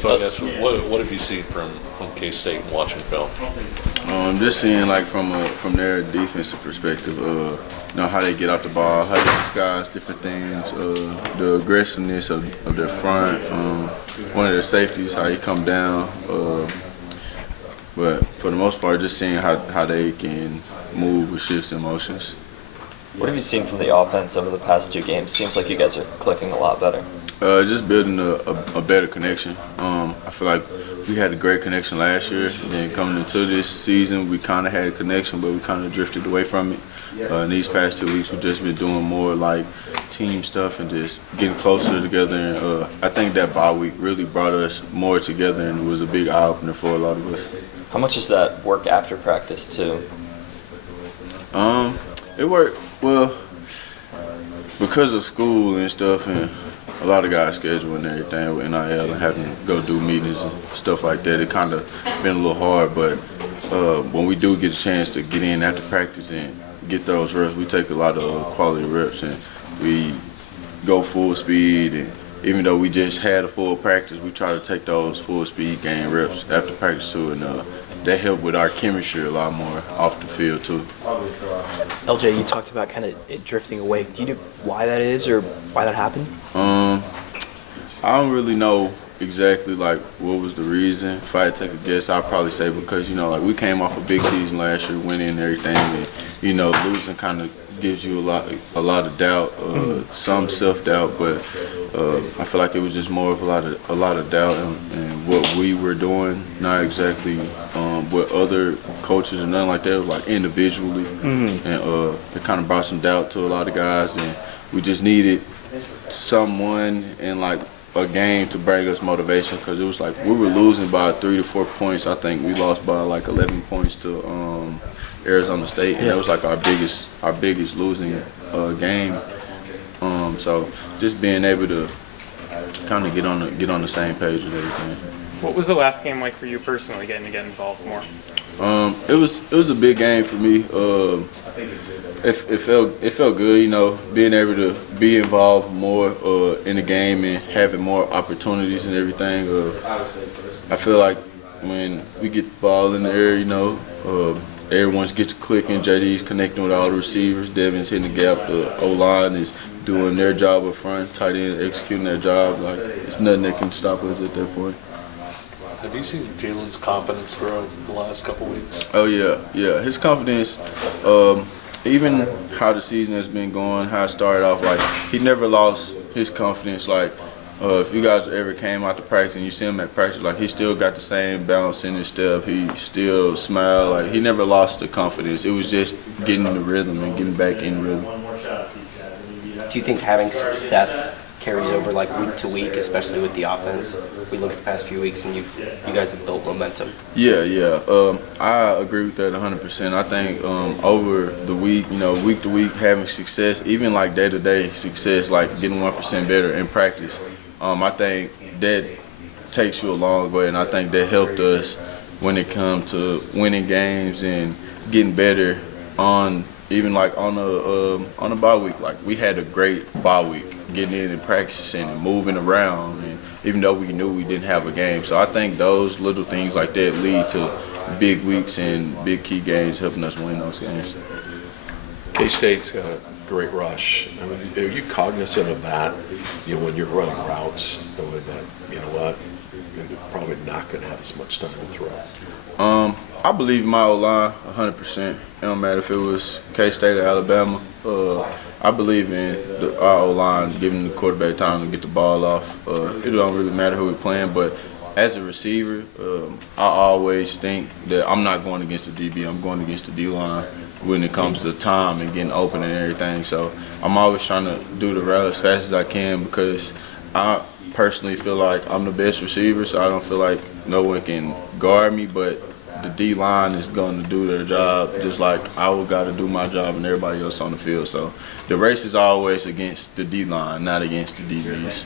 So I guess what have you seen from K-State and watching film? Just seeing like from their defensive perspective, how they get out the ball, how they disguise different things, the aggressiveness of their front, one of their safeties, how he come down. But for the most part, just seeing how they can move with shifts and motions. What have you seen from the offense over the past 2 games? Seems like you guys are clicking a lot better. Just building a better connection. I feel like we had a great connection last year, and then coming into this season, we kind of had a connection, but we kind of drifted away from it. In these past 2 weeks, we've just been doing more like team stuff and just getting closer together. And I think that bye week really brought us more together, and it was a big eye opener for a lot of us. How much does that work after practice too? It worked well because of school and stuff, and a lot of guys' schedule and everything with NIL and having to go do meetings and stuff like that. It kind of been a little hard, but when we do get a chance to get in after practice and get those reps, we take a lot of quality reps and we go full speed. And even though we just had a full practice, we try to take those full speed game reps after practice too, and that helped with our chemistry a lot more off the field too. LJ, you talked about kind of it drifting away. Do you know why that is or why that happened? I don't really know exactly like what was the reason. If I had to take a guess, I'd probably say because like we came off a big season last year, winning and everything, and losing kind of gives you a lot of doubt, some self-doubt, but I feel like it was just more of a lot of doubt in what we were doing, not exactly what other coaches or nothing like that. It was like individually, and it kind of brought some doubt to a lot of guys, and we just needed someone in like a game to bring us motivation, because it was like we were losing by 3 to 4 points. I think we lost by like 11 points to Arizona State, and that was like our biggest losing game. So just being able to kind of get on the same page with everything. What was the last game like for you personally, getting to get involved more? It was a big game for me. It felt good, being able to be involved more in the game and having more opportunities and everything. I feel like when we get the ball in the air, everyone gets clicking. JD's connecting with all the receivers. Devin's hitting the gap. The O-line is doing their job up front. Tight end executing their job. Like, it's nothing that can stop us at that point. Have you seen Jalen's confidence grow the last couple weeks? Oh yeah. His confidence, even how the season has been going, how it started off, like he never lost his confidence. Like if you guys ever came out to practice and you see him at practice, like he still got the same bounce in his step. He still smiled. Like he never lost the confidence. It was just getting the rhythm and getting back in rhythm. Do you think having success carries over like week to week, especially with the offense? We look at the past few weeks and you guys have built momentum. Yeah. I agree with that 100%. I think over the week, week to week, having success, even like day to day success, like getting 1% better in practice, I think that takes you a long way, and I think that helped us when it comes to winning games and getting better on even like on a bye week. Like we had a great bye week, getting in and practicing and moving around, and even though we knew we didn't have a game. So I think those little things like that lead to big weeks and big key games, helping us win those games. K-State's got a great rush. I mean, are you cognizant of that? When you're running routes, knowing that you're probably not going to have as much time to throw. I believe my O-line 100%. It don't matter if it was K-State or Alabama. I believe in our O-line giving the quarterback time to get the ball off. It don't really matter who we're playing, but as a receiver, I always think that I'm not going against the DB. I'm going against the D-line when it comes to time and getting open and everything. So I'm always trying to do the route as fast as I can, because I personally feel like I'm the best receiver, so I don't feel like no one can guard me, but the D-line is going to do their job just like I got to do my job and everybody else on the field. So the race is always against the D-line, not against the DBs.